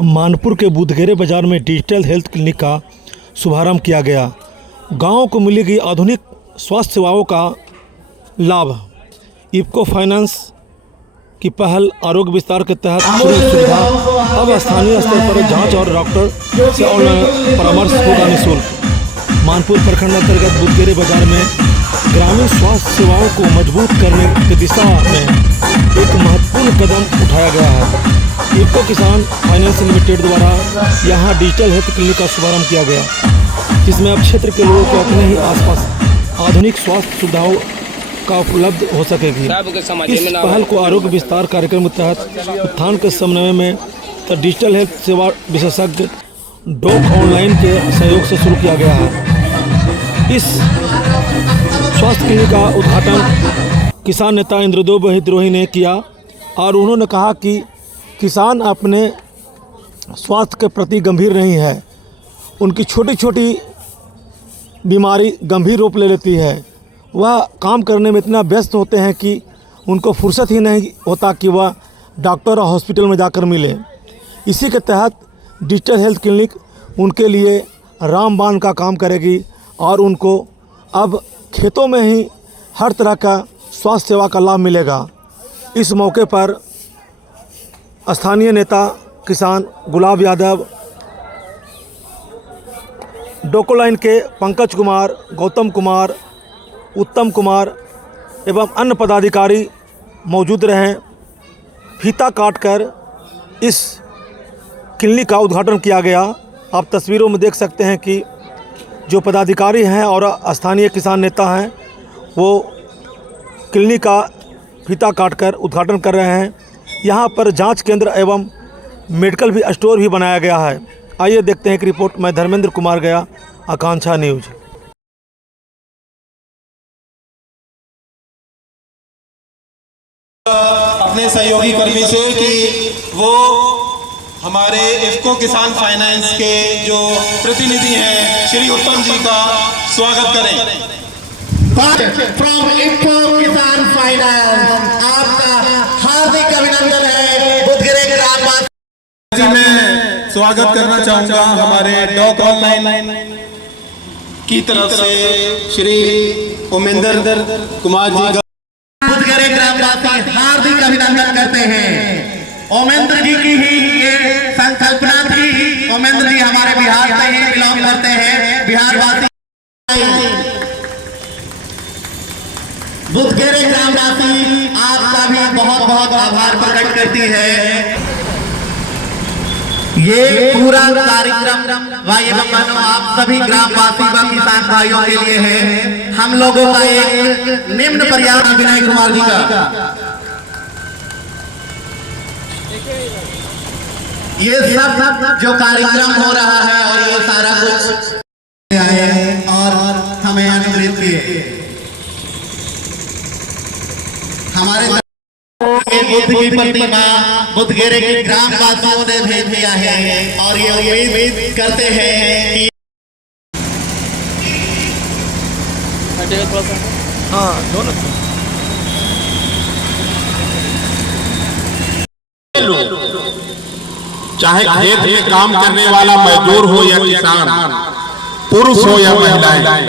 मानपुर के बुधगेरे बाजार में डिजिटल हेल्थ क्लिनिक का शुभारंभ किया गया। गांव को मिलेगी आधुनिक स्वास्थ्य सेवाओं का लाभ। इफको फाइनेंस की पहल आरोग्य विस्तार के तहत शुरू सुविधा। अब स्थानीय स्तर पर जांच और डॉक्टर से ऑनलाइन परामर्श होगा निःशुल्क। मानपुर प्रखंड अंतर्गत बुधगेरे बाजार में ग्रामीण स्वास्थ्य सेवाओं को मजबूत करने की दिशा में एक महत्वपूर्ण कदम उठाया गया है। इफको किसान फाइनेंस लिमिटेड द्वारा यहां डिजिटल हेल्थ क्लिनिक का शुभारंभ किया गया, जिसमें अब क्षेत्र के लोगों को अपने ही आसपास आधुनिक स्वास्थ्य सुविधाओं का उपलब्ध हो सकेगी। इस पहल को आरोग्य विस्तार कार्यक्रम के तहत उत्थान के समन्वय में डिजिटल हेल्थ सेवा विशेषज्ञ डॉक ऑनलाइन के सहयोग से शुरू किया गया है। इस स्वास्थ्य क्लिनिक का उद्घाटन किसान नेता इंद्रदेव विद्रोही ने किया और उन्होंने कहा कि किसान अपने स्वास्थ्य के प्रति गंभीर नहीं है। उनकी छोटी छोटी बीमारी गंभीर रूप ले लेती है। वह काम करने में इतना व्यस्त होते हैं कि उनको फुर्सत ही नहीं होता कि वह डॉक्टर और हॉस्पिटल में जाकर मिले। इसी के तहत डिजिटल हेल्थ क्लिनिक उनके लिए रामबाण का काम करेगी और उनको अब खेतों में ही हर तरह का स्वास्थ्य सेवा का लाभ मिलेगा। इस मौके पर स्थानीय नेता किसान गुलाब यादव, डोकोलाइन के पंकज कुमार, गौतम कुमार, उत्तम कुमार एवं अन्य पदाधिकारी मौजूद रहे। फीता काटकर इस क्लिनिक का उद्घाटन किया गया। आप तस्वीरों में देख सकते हैं कि जो पदाधिकारी हैं और स्थानीय किसान नेता हैं वो क्लिनिक का फीता काटकर उद्घाटन कर रहे हैं। यहाँ पर जांच केंद्र एवं मेडिकल भी स्टोर भी बनाया गया है। आइए देखते हैं एक रिपोर्ट। मैं धर्मेंद्र कुमार गया, आकांक्षा न्यूज। अपने सहयोगी कर्मी से कि वो हमारे इफको किसान फाइनेंस के जो प्रतिनिधि हैं श्री उत्तम जी का स्वागत करें। फ्रॉम इफको किसान फाइनेंस आपका हार्दिक अभिनंदन है। बुधगेरे ग्राम में स्वागत करना चाहूंगा हमारे डॉक ऑनलाइन की तरफ से श्री ओमेंद्र कुमार जी का बुधगेरे ग्रामवासी हार्दिक अभिनंदन करते हैं। ओमेंद्र जी की ही ये संकल्पना थी। ओमेंद्र जी हमारे बिहार से ही बिलोंग करते हैं। बिहार वासी बुधगेरे ग्रामवासी आपका भी बहुत बहुत आभार प्रकट करती है। ये पूरा कार्यक्रम भाई बहनों आप सभी ग्रामवासी व किसान भाइयों के लिए है। हम लोगों का एक निम्न प्रयास विनय कुमार जी का ये सब जो कार्यक्रम हो रहा है और ये सारा कुछ आए और हमें अनुग्रहित किए। हमारे बुद्ध की प्रतिमा बुधगेरे के ग्रामवासियों ने भेज दिया है और ये उम्मीद करते हैं कि चाहे खेत में काम करने वाला मजदूर हो या किसान, पुरुष हो या महिलाएं,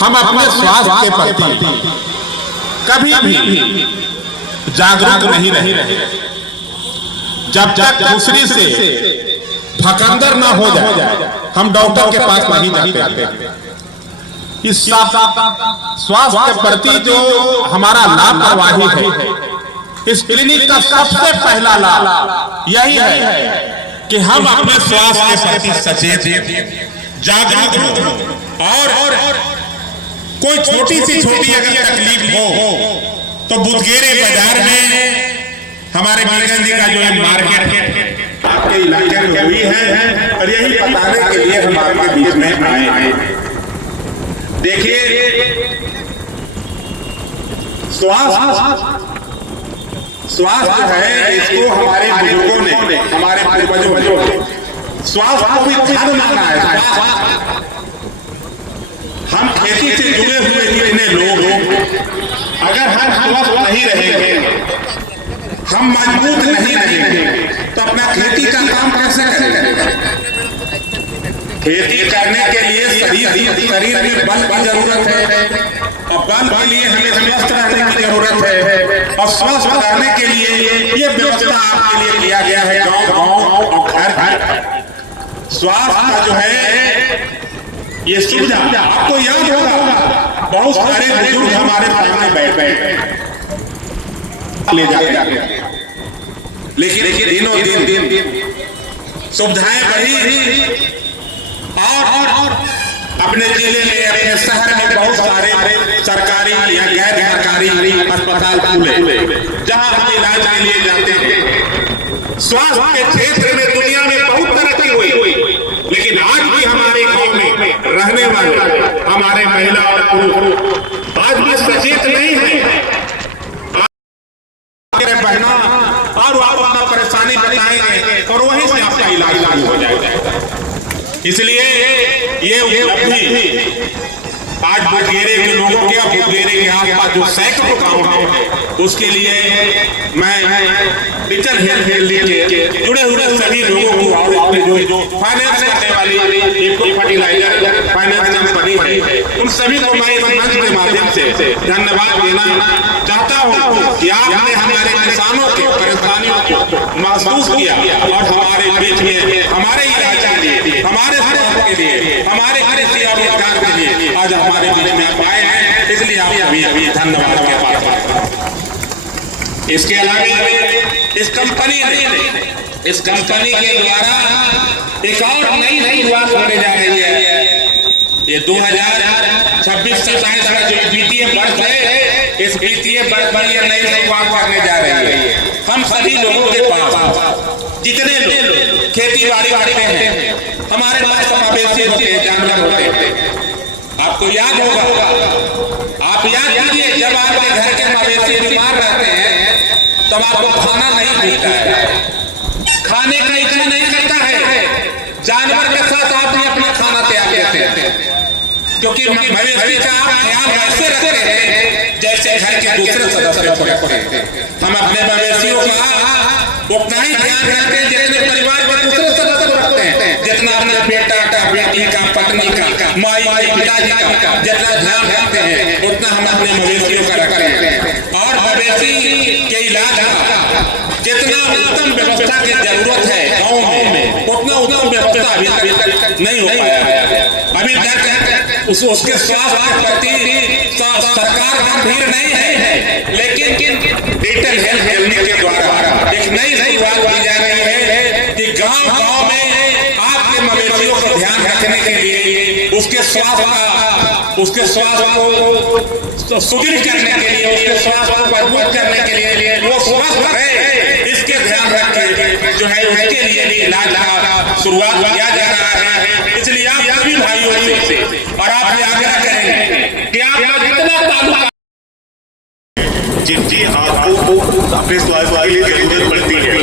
हम अपने स्वास्थ्य के प्रति कभी भी जागरूक नहीं रहे। जब तक दूसरी से भकंदर न हो जाए हम डॉक्टर के पास नहीं जाते। इस स्वास्थ्य के प्रति जो हमारा लापरवाही है, इस क्लिनिक का सबसे पहला लाभ यही है कि हम अपने स्वास्थ्य के प्रति सचेत जागरूक हो और कोई छोटी अगर तकलीफ हो तो बुधगेरे बाजार में हमारे मीरगंज जी का जो है मार्केट आपके इलाके में हुई है और यही बताने के लिए हम आपके बीच में आए हैं। देखिए स्वास्थ्य है, इसको हमारे बुजुर्गों ने, हमारे पूर्वजों ने स्वास्थ्य को भी धर्म माना है। हम खेती से जुड़े हुए जितने लोग अगर हम स्वस्थ नहीं रहेंगे, हम मजबूत नहीं रहेंगे, तो अपना खेती का खेती करने के लिए शरीर में बल की जरूरत है, और बल के लिए हमें स्वस्थ रहने की जरूरत है, और स्वस्थ रहने के लिए ये व्यवस्था आपके लिए किया गया है। गांव और घर स्वास्थ्य का जो है ये सुविधा आपको याद होगा, बहुत सारे बुजुर्ग हमारे सामने बैठ ले जाते, लेकिन दिनों दिन सुविधाएं बढ़ी और अपने जिले में, अपने शहर में बहुत सारे सरकारी या गैर सरकारी अस्पताल खुले, जहां हम इलाज के लिए जाते हैं। स्वास्थ्य के क्षेत्र में दुनिया में बहुत तरक्की हुई, लेकिन आज भी हमारे गांव में रहने वाले हमारे महिला और पुरुष आज भी सचेत नहीं है। बहना और आप अपना परेशानी बताएंगे और वहीं से आपका इलाज हो जाएगा। इसलिए ये उपलब्धि आज मुंगेर के लोगों के, मुंगेर के आसपास जो सैकड़ों गांव हैं, उसके लिए मैं डिजिटल हेल्थ के जुड़े हुए सभी लोगों को और जो फाइनेंस करने वाली फर्टिलाइजर फाइनेंस कंपनी है, उन सभी को मैं इस मंच के माध्यम से धन्यवाद देना चाहता हूँ कि आपने हमारे किसानों की परेशानियों को महसूस किया और हमारे बीच में, हमारे इलाज के लिए, हमारे स्वास्थ्य के लिए, हमारे कृषि और रोजगार के लिए आज हमारे बीच में आप आए हैं, इसलिए आप अभी धन्यवाद के पात्र। इसके अलावा इस कंपनी के द्वारा एक और नई शुरुआत होने जा रही है। ये 2026-27 का जो वित्तीय वर्ष है, इस वित्तीय वर्ष पर यह नई शुरुआत करने जा रही है। हम सभी लोगों के पास जितने लोग खेती बाड़ी करते हैं, हमारे पास मवेशी होते हैं, जानवर होते हैं। आपको याद होगा, आप याद कीजिए, जब आपके घर के मवेशी बीमार रहते हैं तब आपको खाना नहीं मिलता है, खाने का इच्छा नहीं करता है, जानवर के साथ आप भी अपना खाना त्याग देते हैं, क्योंकि मवेशी का आप ख्याल वैसे रखते हैं जैसे घर के दूसरे सदस्य को रखते हैं। हम अपने मवेशियों का उतना ही ध्यान रखते हैं जितने परिवार के दूसरे सदस्य को रखते हैं, जितना अपने बेटा का, बेटी का, पत्नी का, माई का, पिताजी का जितना ध्यान रखते हैं, उतना हम अपने मवेशियों का रखते हैं। और मवेशी के इलाज का जितना उत्तम व्यवस्था की जरूरत है गाँव में, उतना उत्तम व्यवस्था अभी तक नहीं हो पाया है। अभी तक उसके स्वास्थ्य के प्रति सरकार गंभीर नहीं है, लेकिन डिजिटल हेल्थ क्लिनिक के द्वारा एक नई शुरुआत की जा रही है कि गांव में आपके मवेशियों को ध्यान रखने के लिए, उसके स्वास्थ्य को सुदृढ़ करने के लिए, उसके स्वास्थ्य को मजबूत करने के लिए, वो स्वस्थ रहे, इसके ध्यान रख के जो है उसके लिए भी इलाज का शुरुआत किया जा रहा है। इसलिए आप सभी भाइयों से और आपसे आग्रह करेंगे कि आप जितना ताल्लुक जी आपको अपने स्वास्थ्य के लिए जरूरत पड़ती है,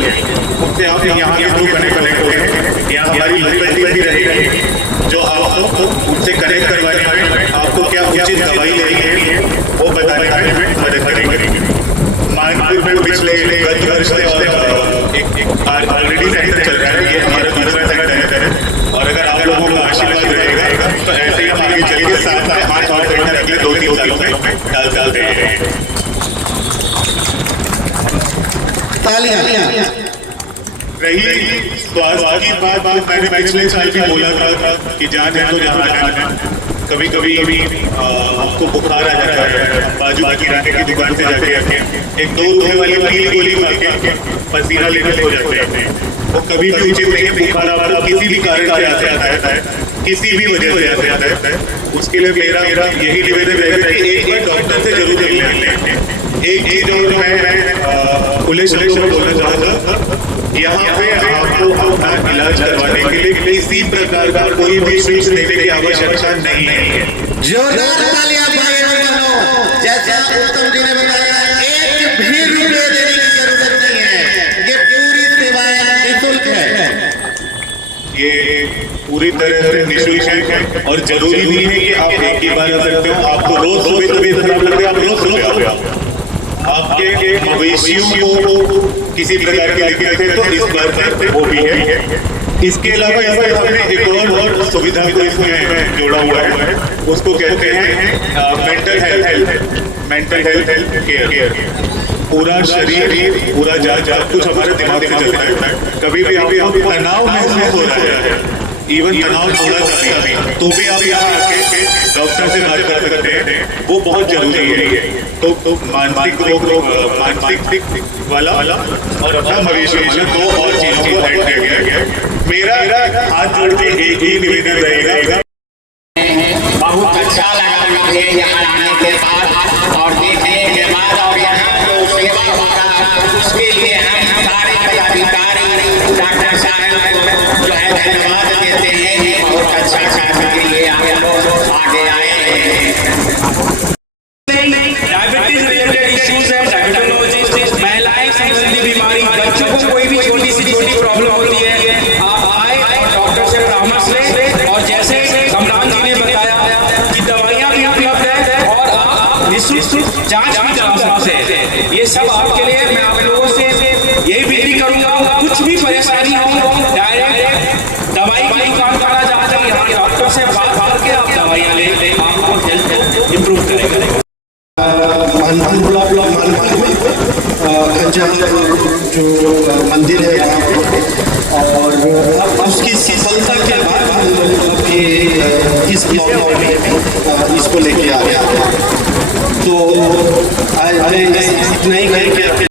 उससे आप यहाँ के थ्रू कनेक्ट होंगे, यहाँ हमारी लोकल टीम भी रहेगी जो आपको उनसे कनेक्ट करवाने में आपको क्या उचित दवाई लेनी है वो बताने में मदद करेंगे। मानपुर में पिछले गत वर्ष से ऑलरेडी सेंटर चल रहा है, ये हमारा दूसरा सेंटर है, और अगर आप लोगों का आशीर्वाद रहेगा तो ऐसे ही हम आगे चलेंगे। 7 से 8 और सेंटर अगले 2-3 सालों में डालते हैं। रही स्वास्थ्य की बात, मैंने पिछले साल भी बोला था कि जान है तो जहाँ है। कभी कभी आपको बुखार आ जाता है, बाजू की किराने की दुकान से जाके एक 2 रुपए वाली पीली गोली खा के पसीना लेने हो जाते हैं। वो कभी भी उचित नहीं है। बुखार आपको किसी भी कारण से आता है, किसी भी वजह से आता है, उसके लिए मेरा यही निवेदन रहेगा कि एक बार डॉक्टर से जरूर मिल लें। एक चीज और मैं पुलिस बोलना चाहूँगा, यहाँ पे आपको अपना इलाज करवाने के लिए किसी प्रकार का कोई भी फीस देने की आवश्यकता नहीं है। जोरदार तालियां बजाओ। जैसा उत्तम जी ने बताया, एक भी रुपये देने की जरूरत नहीं है, ये पूरी सेवाएं निःशुल्क है। ये पूरी तरह से निःशुल्क है और जरूरी नहीं है कि आप एक ही बार आ सकते हो। आपको रोज सुबह खराब लगता है, आप रोज सुबह आओ। आपके मवेशियों को किसी प्रकार की दिक्कत है तो इस बार वो भी है। इसके अलावा इसमें हमने एक और सुविधा को इसमें जोड़ा हुआ है, उसको कहते हैं मेंटल हेल्थ केयर। पूरा शरीर, पूरा जान कुछ हमारे दिमाग में चलता है। कभी भी आपको तनाव महसूस हो रहा है, इवन तनाव थोड़ा सा भी, तो भी आप यहाँ आके डॉक्टर से बात कर सकते हैं, वो बहुत जरूरी है। तो मानसिक रोग, मानसिक वाला और अपना मवेशी, दो और चीजों को ऐड किया गया है। मेरा हाथ जोड़ के एक ही निवेदन रहेगा, बहुत अच्छा लगा मुझे यहाँ आने के बाद और देखने के बाद, और यहाँ जो सेवा होगा उसके लिए हम सारे पदाधिकारी डॉक्टर साहब को जो है धन्यवाद देते हैं। बहुत अच्छा काम के लिए हम लोग आगे आए हैं। डायबिटीज रिलेटेड इश्यूज है, डायबिटोलॉजिस्ट, महिलाएं संबंधी बीमारी, बच्चों को कोई भी छोटी सी प्रॉब्लम होती है, आप आए और डॉक्टर से परामर्श लें। और जैसे कमरान जी ने बताया कि दवाइयाँ भी उपलब्ध है और आप निःशुल्क जांच भी करा सकते हैं। ये सब आपके लिए मैं आप लोगों से यही विनती करूँगा, कुछ भी परेशानी हो डायरेक्ट दवाई की दुकान पर आ जाकर यहाँ डॉक्टर से बात करके आप दवाइयाँ लें, आपको हेल्थ इम्प्रूव करेगा। जो मंदिर है यहाँ पे, और उसकी सफलता के बाद हम लोग इस मामले में इसको लेके आ गया। तो आज इतना ही कहें कि